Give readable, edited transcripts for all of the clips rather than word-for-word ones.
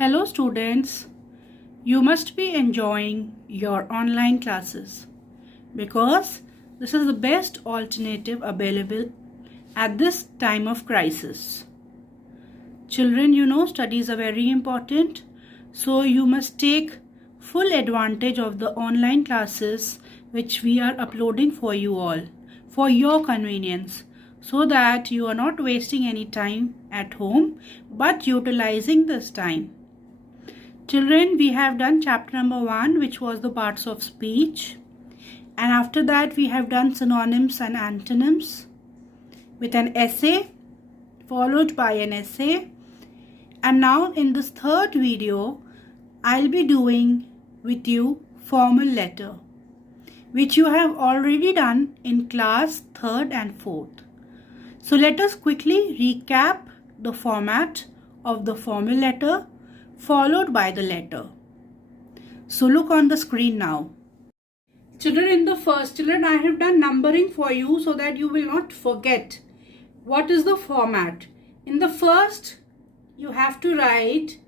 Hello students, you must be enjoying your online classes because this is the best alternative available at this time of crisis. Children, you know studies are very important, so you must take full advantage of the online classes which we are uploading for you all, for your convenience, so that you are not wasting any time at home but utilizing this time. Children, we have done chapter number 1, which was the parts of speech, and after that we have done synonyms and antonyms with an essay followed by an essay. And now in this third video I'll be doing with you formal letter, which you have already done in class 3rd and 4th. So let us quickly recap the format of the formal letter followed by the letter. So look on the screen now. Children, in the first, I have done numbering for you so that you will not forget what is the format. In the first, you have to write,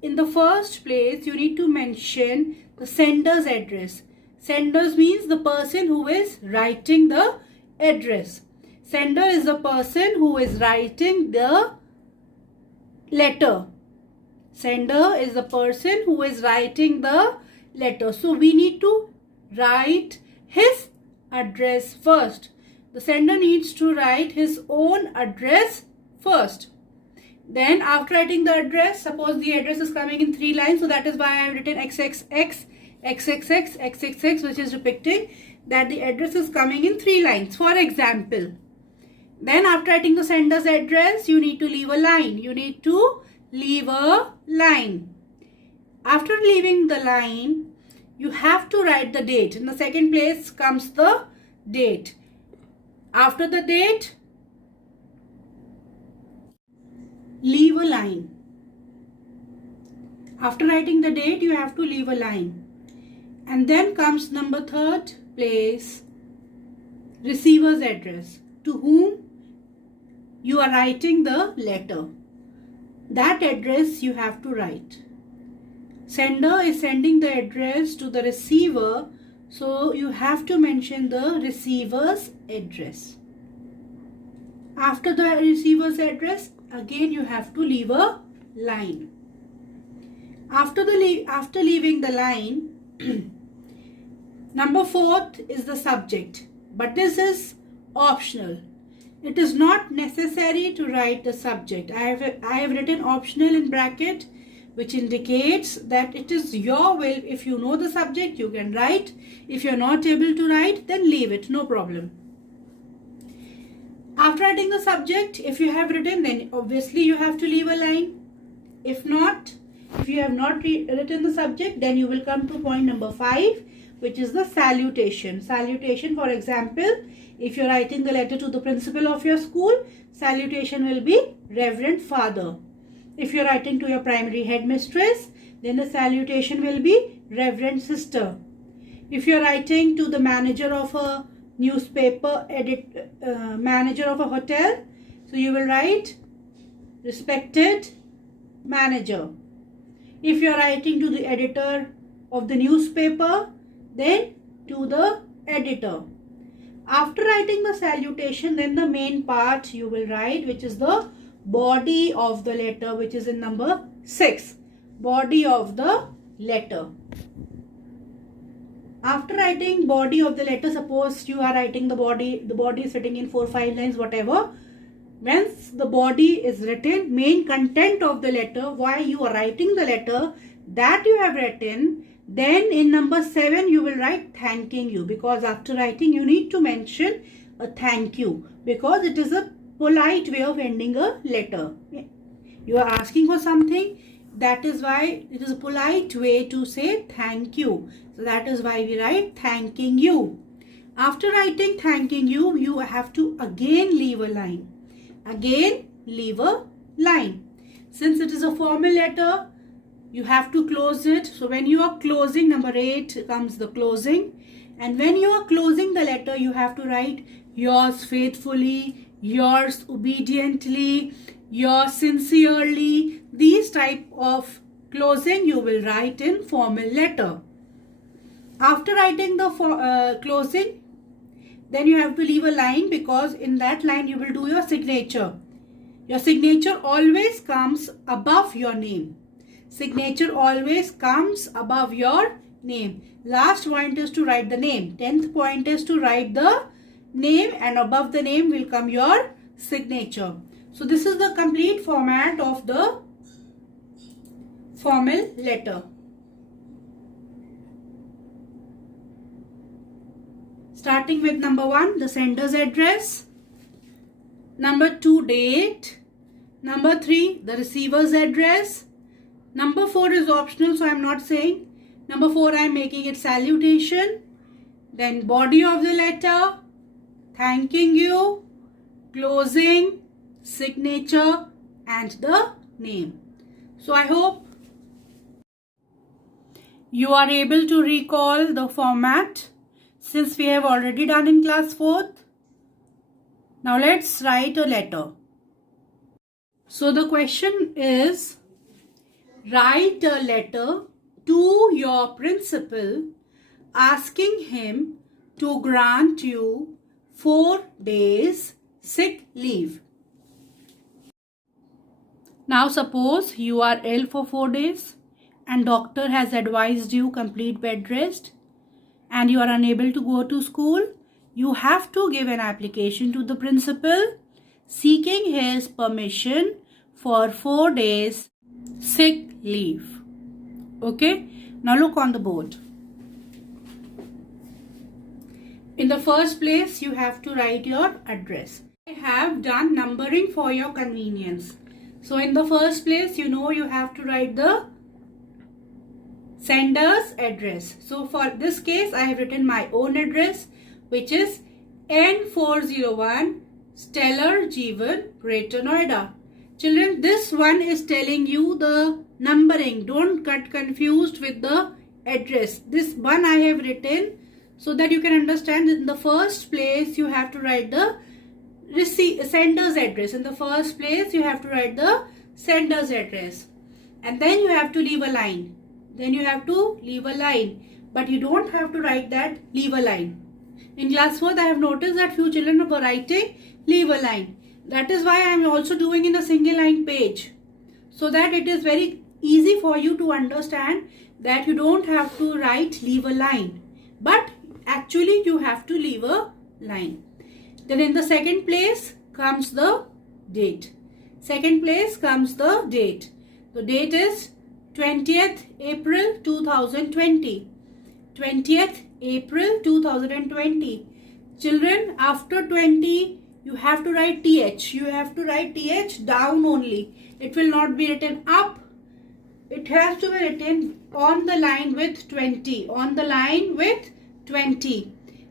in the first place, you need to mention the sender's address. Senders means the person who is writing the address. Sender is the person who is writing the letter. Sender is the person who is writing the letter. So we need to write his address first. The sender needs to write his own address first. Then after writing the address, suppose the address is coming in 3 lines. So that is why I have written XXX, XXX, XXX, which is depicting that the address is coming in 3 lines. For example, then after writing the sender's address, you need to leave a line. You need to leave a line. After leaving the line, you have to write the date. In the second place comes the date. After the date, leave a line. After writing the date, you have to leave a line. And then comes number 3rd place, receiver's address, to whom you are writing the letter. That address you have to write. Sender is sending the address to the receiver, so you have to mention the receiver's address. After the receiver's address, again you have to leave a line. After leaving the line, number 4th is the subject, but this is optional. It is not necessary to write the subject. I have written optional in bracket, which indicates that it is your will. If you know the subject, you can write. If you are not able to write, then leave it, no problem. After writing the subject, if you have written, then obviously you have to leave a line. If not, if you have not written the subject, then you will come to point number 5, which is the salutation. Salutation, for example, if you are writing the letter to the principal of your school, salutation will be Reverend Father. If you are writing to your primary headmistress, then the salutation will be Reverend Sister. If you are writing to the manager of a newspaper, manager of a hotel, so you will write Respected Manager. If you are writing to the editor of the newspaper, then to the editor. After writing the salutation, then the main part you will write, which is the body of the letter, which is in number 6. Body of the letter. After writing body of the letter, suppose you are writing the body is written in 4 or 5 lines, whatever. Once the body is written, main content of the letter, why you are writing the letter, that you have written, then in number 7 you will write thanking you, because after writing you need to mention a thank you, because it is a polite way of ending a letter. You are asking for something, that is why it is a polite way to say thank you. So that is why we write thanking you. After writing thanking you, you have to again leave a line. Again leave a line. Since it is a formal letter, you have to close it. So when you are closing, number 8 comes the closing. And when you are closing the letter, you have to write yours faithfully, yours obediently, yours sincerely. These type of closing you will write in formal letter. After writing the closing, then you have to leave a line, because in that line you will do your signature. Your signature always comes above your name. Signature always comes above your name. Last point is to write the name. 10th point is to write the name, and above the name will come your signature. So this is the complete format of the formal letter. Starting with number 1, the sender's address. Number 2, date. Number 3, the receiver's address. Number 4 is optional, so I am not saying. Number 4, I am making it salutation. Then body of the letter, thanking you, closing, signature, and the name. So I hope you are able to recall the format, since we have already done in class 4th. Now let's write a letter. So the question is, write a letter to your principal asking him to grant you 4 days sick leave. Now suppose you are ill for 4 days and doctor has advised you complete bed rest, and you are unable to go to school. You have to give an application to the principal seeking his permission for 4 days sick leave. Okay, now look on the board. In the first place, you have to write your address. I have done numbering for your convenience. So in the first place, you have to write the sender's address. So for this case, I have written my own address, which is N401 Stellar Jeevan, Greater Noida. Children, this one is telling you the numbering. Don't get confused with the address. This one I have written so that you can understand. In the first place, you have to write the sender's address. In the first place, you have to write the sender's address. And then you have to leave a line. But you don't have to write that leave a line. In class 4th, I have noticed that few children were writing leave a line. That is why I am also doing in a single line page, so that it is very easy for you to understand that you don't have to write leave a line, but actually you have to leave a line. Then in the second place comes the date. The date is 20th April 2020. 20th April 2020. Children, after 20, you have to write TH. You have to write TH down only. It will not be written up. It has to be written on the line with 20.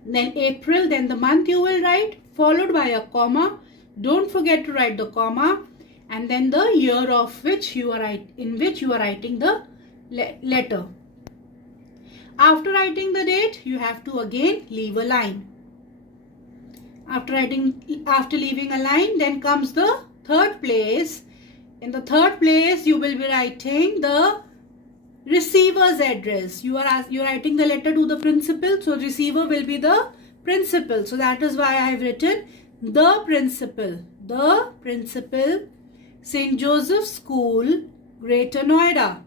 Then April, then the month you will write, followed by a comma. Don't forget to write the comma. And then the year of which you are writing the letter. After writing the date, you have to again leave a line. After leaving a line, then comes the third place. In the third place, you will be writing the receiver's address. You are writing the letter to the principal, so receiver will be the principal. So that is why I have written the principal. The principal, St. Joseph School, Greater Noida.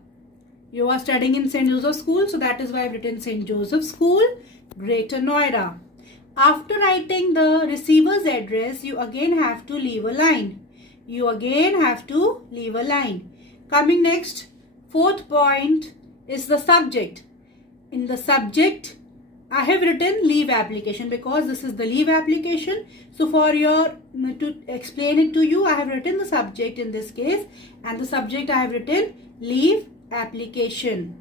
You are studying in St. Joseph School, so that is why I have written St. Joseph School, Greater Noida. After writing the receiver's address, you again have to leave a line. Coming next, fourth point is the subject. In the subject, I have written leave application because this is the leave application. So to explain it to you, I have written the subject in this case, and the subject I have written leave application.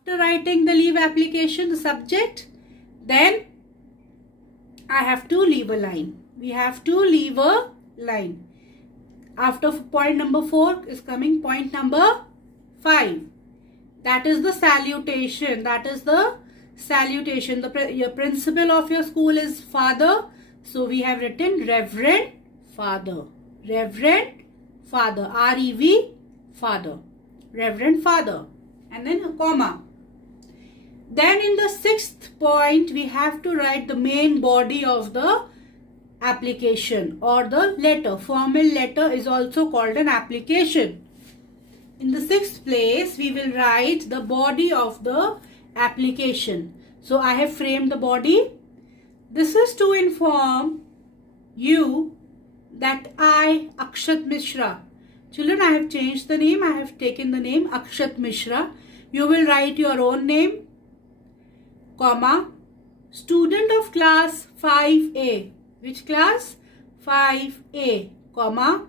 After writing the leave application, the subject, then I have to leave a line. We have to leave a line. After point number 4 is coming point number 5. That is the salutation. Your principal of your school is father. So we have written Reverend Father. R-E-V, Father. Reverend Father, and then a comma. Then in the sixth point, we have to write the main body of the application or the letter. Formal letter is also called an application. In the sixth place, we will write the body of the application. So I have framed the body. This is to inform you that I, Akshat Mishra. Children, I have changed the name. I have taken the name Akshat Mishra. You will write your own name, comma, student of class 5A. Which class? 5A, comma,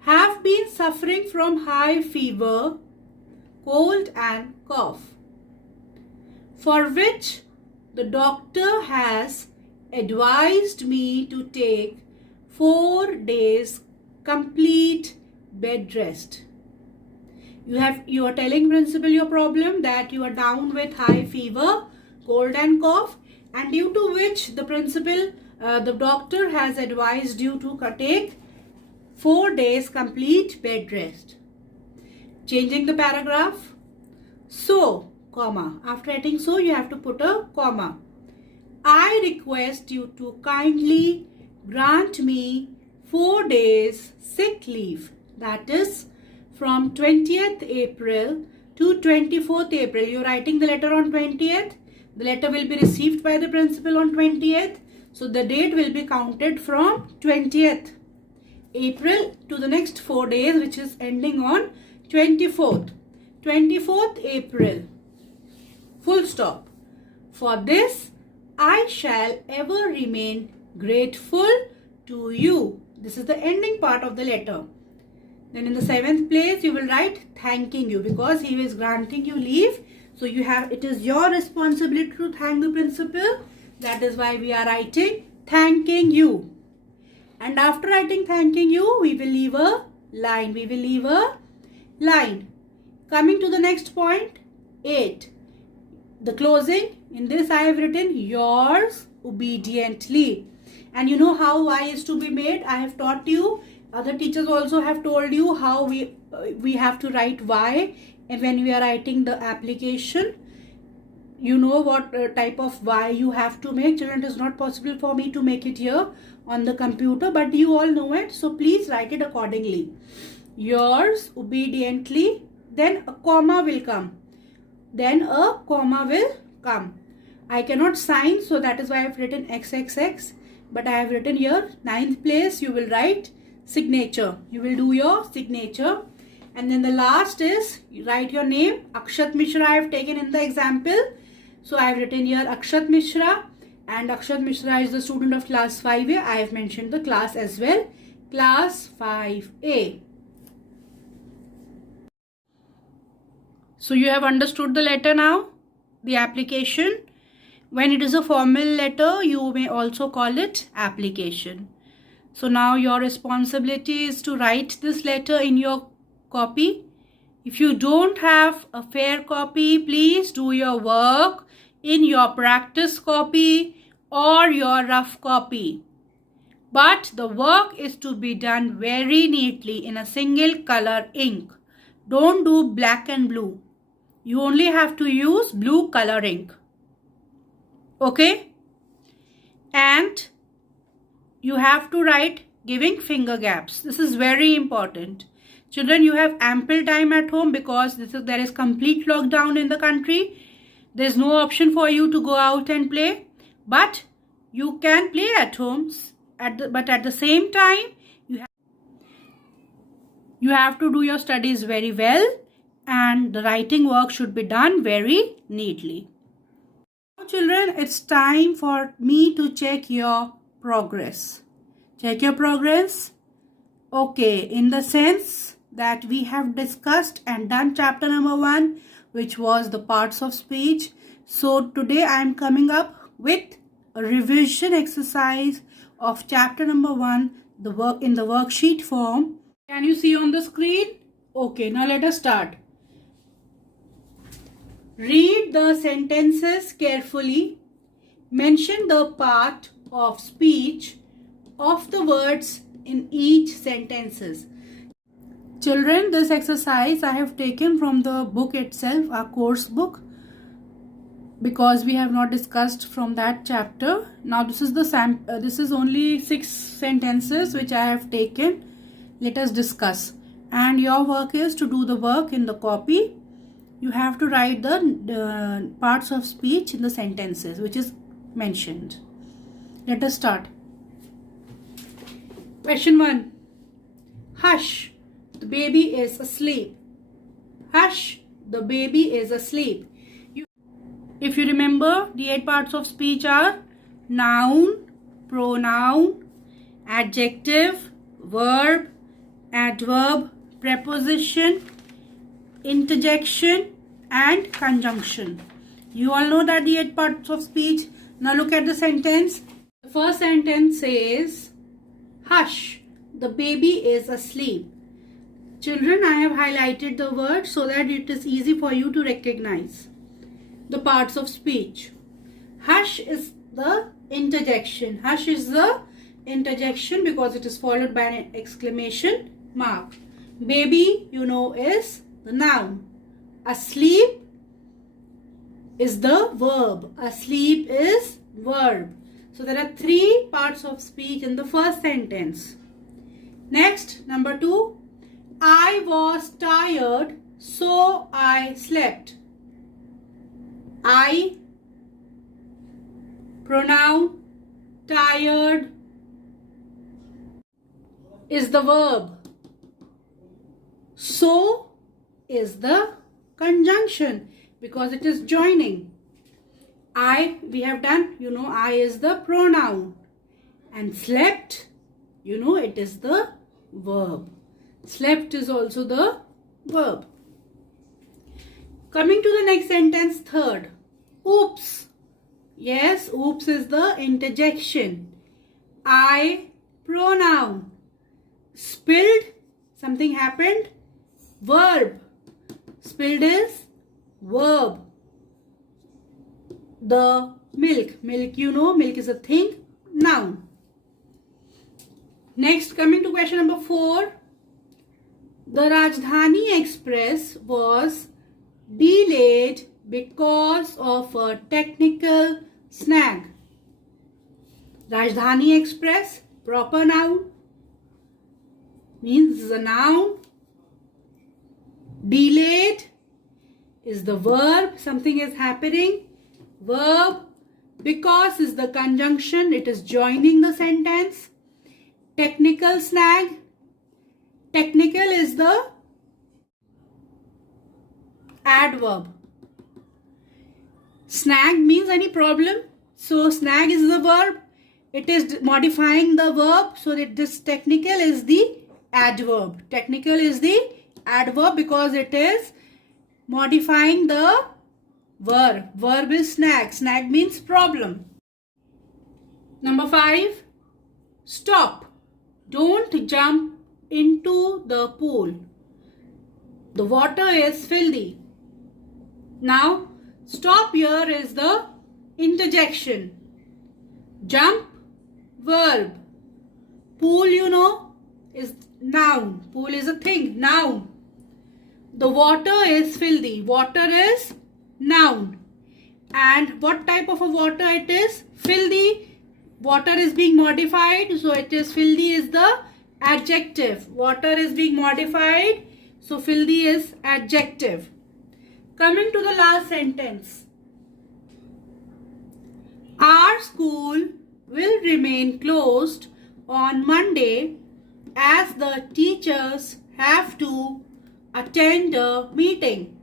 have been suffering from high fever, cold and cough, for which the doctor has advised me to take 4 days complete bed rest. You are telling principal your problem, that you are down with high fever, cold and cough, and due to which the principal, the doctor has advised you to take 4 days complete bed rest. Changing the paragraph. So, comma. After writing so, you have to put a comma. I request you to kindly grant me 4 days sick leave. That is from 20th April to 24th April. You are writing the letter on 20th. The letter will be received by the principal on 20th. So the date will be counted from 20th April to the next 4 days, which is ending on 24th. 24th April. Full stop. For this, I shall ever remain grateful to you. This is the ending part of the letter. Then in the 7th place, you will write thanking you, because he is granting you leave. So it is your responsibility to thank the principal. That is why we are writing thanking you. And after writing thanking you, we will leave a line. We will leave a line. Coming to the next point, 8. The closing. In this I have written yours obediently. And you know how Y is to be made. I have taught you. Other teachers also have told you how we have to write Y. And when we are writing the application, you know what type of Y you have to make. Children, it is not possible for me to make it here on the computer, but you all know it. So please write it accordingly. Yours obediently. Then a comma will come. Then a comma will come. I cannot sign, so that is why I have written XXX. But I have written here 9th place. You will write signature. You will do your signature. And then the last is, you write your name. Akshat Mishra I have taken in the example. So I have written here Akshat Mishra. And Akshat Mishra is the student of class 5A. I have mentioned the class as well. Class 5A. So you have understood the letter now. The application. When it is a formal letter, you may also call it application. So now your responsibility is to write this letter in your copy. If you don't have a fair copy, please do your work in your practice copy or your rough copy. But the work is to be done very neatly in a single color ink. Don't do black and blue. You only have to use blue color ink. Okay? And you have to write giving finger gaps. This is very important. Children, you have ample time at home because there is complete lockdown in the country. There is no option for you to go out and play. But you can play at home. But at the same time, you have to do your studies very well. And the writing work should be done very neatly. Now children, it's time for me to check your progress. Check your progress. Okay, in the sense that we have discussed and done chapter number 1, which was the parts of speech. So today I am coming up with a revision exercise of chapter number 1, the work in the worksheet form. Can you see on the screen? Okay, now let us start. Read the sentences carefully. Mention the part of speech of the words in each sentences. Children, this exercise I have taken from the book itself, our course book, because we have not discussed from that chapter. Now this is the this is only 6 sentences which I have taken. Let us discuss. And your work is to do the work in the copy. You have to write the parts of speech in the sentences which is mentioned. Let us start. Question 1. Hush, the baby is asleep. Hush, the baby is asleep. If you remember, the 8 parts of speech are noun, pronoun, adjective, verb, adverb, preposition, interjection and conjunction. You all know that the 8 parts of speech. Now look at the sentence. The first sentence says, hush, the baby is asleep. Children, I have highlighted the word so that it is easy for you to recognize the parts of speech. Hush is the interjection. Hush is the interjection because it is followed by an exclamation mark. Baby, you know, is the noun. Asleep is the verb. Asleep is verb. So there are 3 parts of speech in the first sentence. Next, number 2. I was tired, so I slept. I, pronoun, tired is the verb. So is the conjunction because it is joining. I, we have done, you know, I is the pronoun. And slept, you know, it is the verb. Slept is also the verb. Coming to the next sentence, third. Oops. Yes, oops is the interjection. I, pronoun. Spilled, something happened. Verb. Spilled is verb. The milk. Milk, you know, milk is a thing. Noun. Next, coming to question number 4. The Rajdhani Express was delayed because of a technical snag. Rajdhani Express, proper noun, means a noun. Delayed is the verb, something is happening. Verb, because is the conjunction, it is joining the sentence. Technical snag, technical is the adverb. Snag means any problem. So snag is the verb. It is modifying the verb. So that this technical is the adverb. Technical is the adverb because it is modifying the verb. Verb is snag. Snag means problem. Number 5. Stop. Don't jump into the pool. The water is filthy. Now, stop here is the interjection. Jump, verb. Pool, you know, is noun. Pool is a thing, noun. The water is filthy. Water is noun. And what type of a water it is? Filthy. Water is being modified, so it is filthy is the adjective. Water is being modified, so filthy is adjective. Coming to the last sentence. Our school will remain closed on Monday as the teachers have to attend a meeting.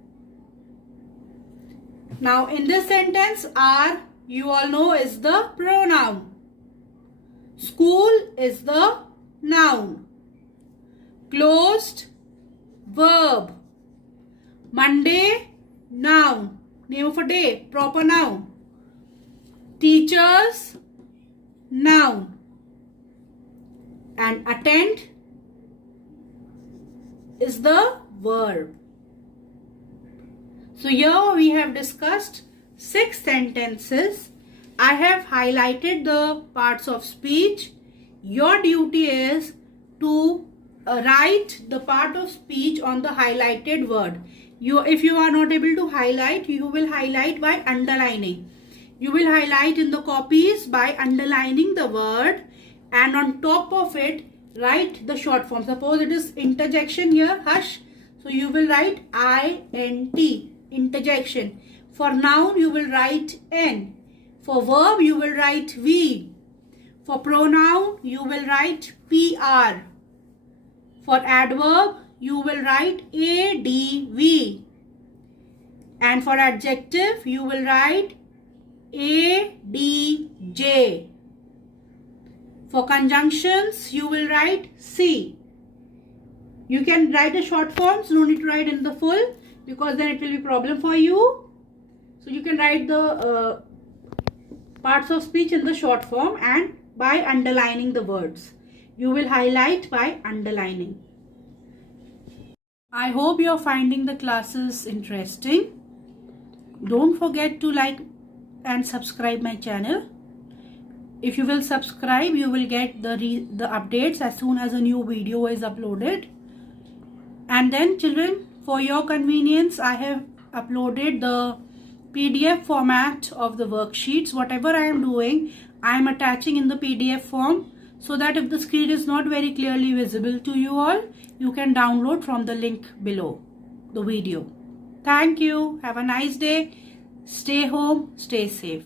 Now in this sentence, our, you all know, is the pronoun. School is the noun. Closed, verb. Monday, noun. Name of a day, proper noun. Teachers, noun. And attend is the verb. So here we have discussed 6 sentences. I have highlighted the parts of speech. Your duty is to write the part of speech on the highlighted word. If you are not able to highlight, you will highlight by underlining. You will highlight in the copies by underlining the word, and on top of it write the short form. Suppose it is interjection here, hush. So you will write INT, interjection. For noun you will write N. For verb you will write V. For pronoun you will write PR. For adverb you will write ADV. And for adjective you will write ADJ. For conjunctions you will write C. You can write a short form, so no need to write in the full, because then it will be problem for you. So you can write the parts of speech in the short form and by underlining the words. You will highlight by underlining. I hope you are finding the classes interesting. Don't forget to like and subscribe my channel. If you will subscribe, you will get the updates as soon as a new video is uploaded. And then children, for your convenience, I have uploaded the PDF format of the worksheets. Whatever I am doing, I am attaching in the PDF form, so that if the screen is not very clearly visible to you all, you can download from the link below the video. Thank you. Have a nice day. Stay home. Stay safe.